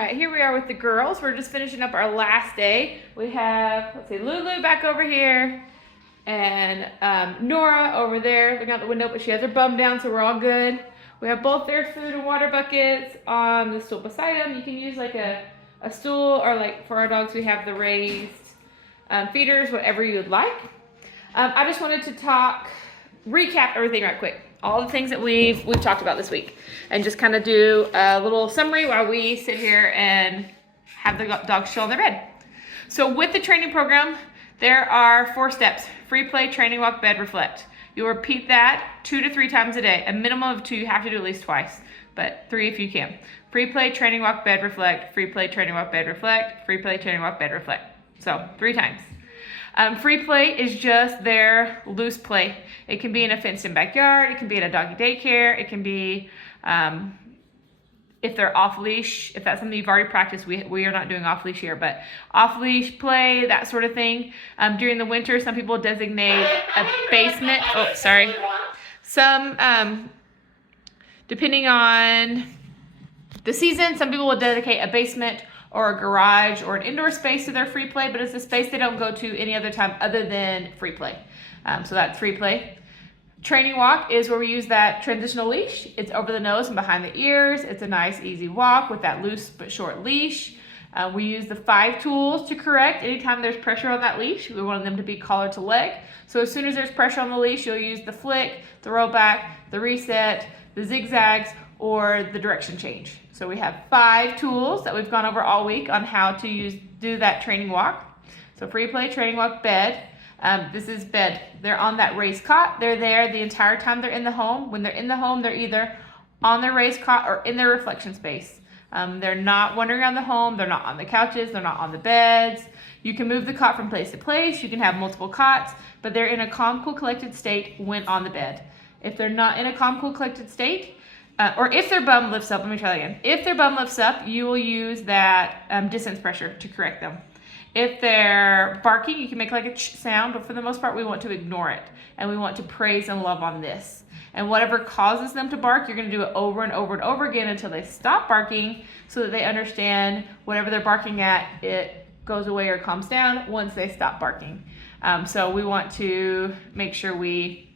right, here we are with the girls. We're just finishing up our last day. We have, let's see, Lulu back over here and Nora over there looking out the window, but she has her bum down, so we're all good. We have both their food and water buckets on the stool beside them. You can use like a stool, or like for our dogs, we have the raised feeders, whatever you would like. I just wanted to recap everything right quick. All the things that we've talked about this week, and just kind of do a little summary while we sit here and have the dogs chill on their bed. So with the training program, there are 4 steps: free play, training, walk, bed, reflect. You'll repeat that 2 to 3 times a day. A minimum of 2, you have to do at least twice, but 3 if you can. Free play, training, walk, bed, reflect. Free play, training, walk, bed, reflect. Free play, training, walk, bed, reflect. So 3 times. Free play is just their loose play. It can be in a fenced-in backyard. It can be at a doggy daycare. It can be if they're off leash. If that's something you've already practiced, we are not doing off leash here, but off leash play, that sort of thing. During the winter, some people designate a basement. Oh, sorry. Some depending on the season, some people will dedicate a basement or a garage or an indoor space to their free play, but it's a space they don't go to any other time other than free play. So that's free play. Training walk is where we use that transitional leash. It's over the nose and behind the ears. It's a nice, easy walk with that loose but short leash. We use the 5 tools to correct anytime there's pressure on that leash. We want them to be collar to leg. So as soon as there's pressure on the leash, you'll use the flick, the roll back, the reset, the zigzags, or the direction change. So we have 5 tools that we've gone over all week on how to do that training walk. So free play, training walk, bed. This is bed. They're on that raised cot. They're there the entire time they're in the home. When they're in the home, they're either on their raised cot or in their reflection space. They're not wandering around the home. They're not on the couches. They're not on the beds. You can move the cot from place to place. You can have multiple cots, but they're in a calm, cool, collected state when on the bed. If they're not in a calm, cool, collected state, or if their bum lifts up, let me try that again. If their bum lifts up, you will use that distance pressure to correct them. If they're barking, you can make like a ch sound, but for the most part, we want to ignore it. And we want to praise and love on this. And whatever causes them to bark, you're gonna do it over and over and over again until they stop barking, so that they understand whatever they're barking at, it goes away or calms down once they stop barking. So we want to make sure we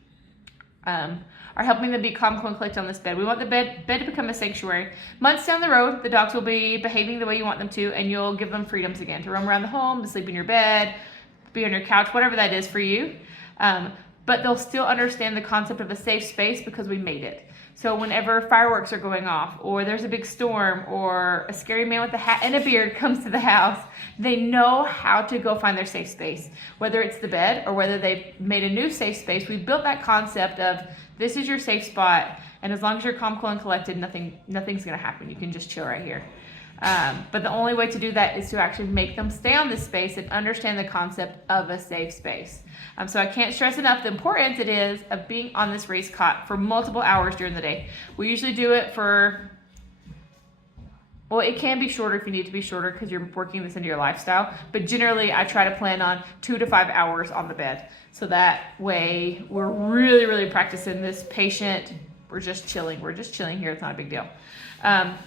are helping them be calm, cool, and collected on this bed. We want the bed to become a sanctuary. Months down the road, the dogs will be behaving the way you want them to, and you'll give them freedoms again to roam around the home, to sleep in your bed, be on your couch, whatever that is for you. But they'll still understand the concept of a safe space because we made it. So whenever fireworks are going off, or there's a big storm, or a scary man with a hat and a beard comes to the house, they know how to go find their safe space. Whether it's the bed or whether they've made a new safe space, we built that concept of this is your safe spot, and as long as you're calm, cool, and collected, nothing's gonna happen. You can just chill right here. But the only way to do that is to actually make them stay on this space and understand the concept of a safe space. So I can't stress enough the importance it is of being on this raised cot for multiple hours during the day. We usually do it for, well, it can be shorter if you need to be shorter because you're working this into your lifestyle, but generally I try to plan on 2 to 5 hours on the bed. So that way we're really, really practicing this patient. We're just chilling here. It's not a big deal. And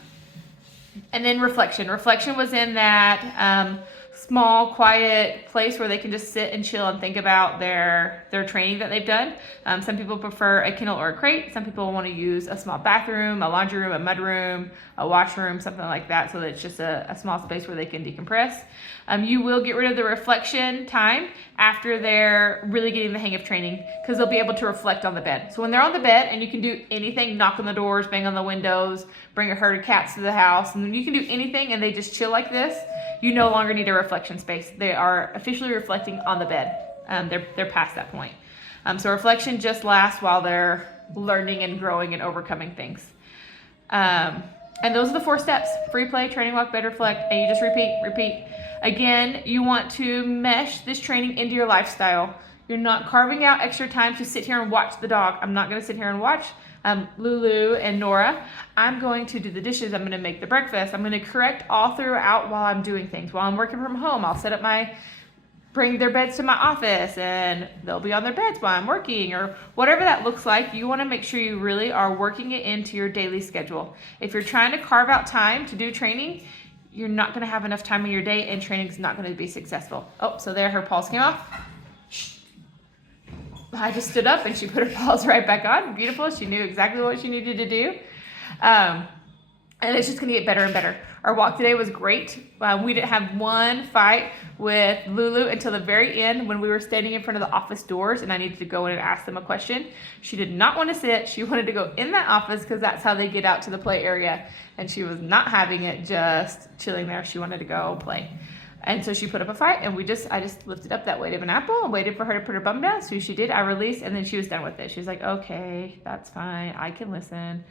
then reflection. Reflection was in that small, quiet place where they can just sit and chill and think about their training that they've done. Some people prefer a kennel or a crate. Some people want to use a small bathroom, a laundry room, a mud room, a washroom, something like that, so that it's just a small space where they can decompress. You will get rid of the reflection time after they're really getting the hang of training, because they'll be able to reflect on the bed. So when they're on the bed, and you can do anything, knock on the doors, bang on the windows, bring a herd of cats to the house, and you can do anything and they just chill like this, you no longer need a reflection space. They are officially reflecting on the bed. They're past that point. So reflection just lasts while they're learning and growing and overcoming things. And those are the 4 steps: free play, training, walk, bed, reflect, and you just repeat. Again, you want to mesh this training into your lifestyle. You're not carving out extra time to sit here and watch the dog. I'm not gonna sit here and watch Lulu and Nora. I'm going to do the dishes. I'm gonna make the breakfast. I'm gonna correct all throughout while I'm doing things. While I'm working from home, I'll set up bring their beds to my office, and they'll be on their beds while I'm working, or whatever that looks like. You want to make sure you really are working it into your daily schedule. If you're trying to carve out time to do training, you're not going to have enough time in your day and training's not going to be successful. Oh, so there her paws came off. I just stood up and she put her paws right back on. Beautiful. She knew exactly what she needed to do. And it's just going to get better and better. Our walk today was great. We didn't have one fight with Lulu until the very end when we were standing in front of the office doors and I needed to go in and ask them a question. She did not want to sit. She wanted to go in that office because that's how they get out to the play area. And she was not having it just chilling there. She wanted to go play. And so she put up a fight and I just lifted up that weight of an apple and waited for her to put her bum down. So she did. I released and then she was done with it. She was like, okay, that's fine. I can listen.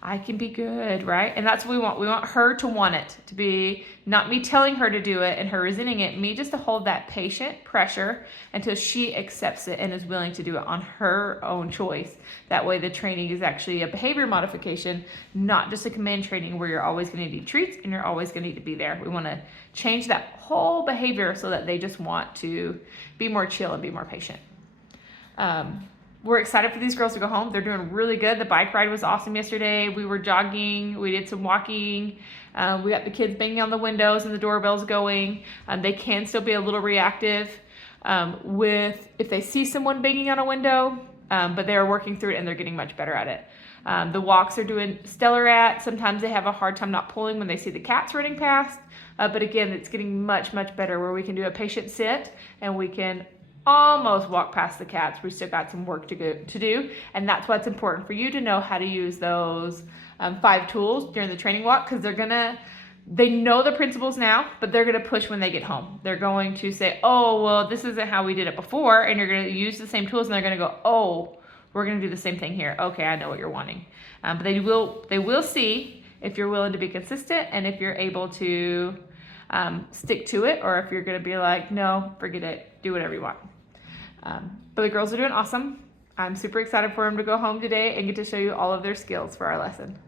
I can be good, right? And that's what we want. We want her to want it, to be not me telling her to do it and her resenting it, me just to hold that patient pressure until she accepts it and is willing to do it on her own choice. That way the training is actually a behavior modification, not just a command training where you're always going to need treats and you're always going to need to be there. We want to change that whole behavior so that they just want to be more chill and be more patient. We're excited for these girls to go home. They're doing really good. The bike ride was awesome yesterday. We were jogging. We did some walking. We got the kids banging on the windows and the doorbells going. They can still be a little reactive if they see someone banging on a window, but they're working through it and they're getting much better at it. The walks are doing stellar at. Sometimes they have a hard time not pulling when they see the cats running past. But again, it's getting much, much better where we can do a patient sit and we can almost walk past the cats. We still got some work to do, and that's why it's important for you to know how to use those 5 tools during the training walk, because they know the principles now, but they're gonna push when they get home. They're going to say, oh, well, this isn't how we did it before, and you're gonna use the same tools, and they're gonna go, oh, we're gonna do the same thing here. Okay, I know what you're wanting. But they will see if you're willing to be consistent and if you're able to stick to it, or if you're gonna be like, no, forget it, do whatever you want. But the girls are doing awesome. I'm super excited for them to go home today and get to show you all of their skills for our lesson.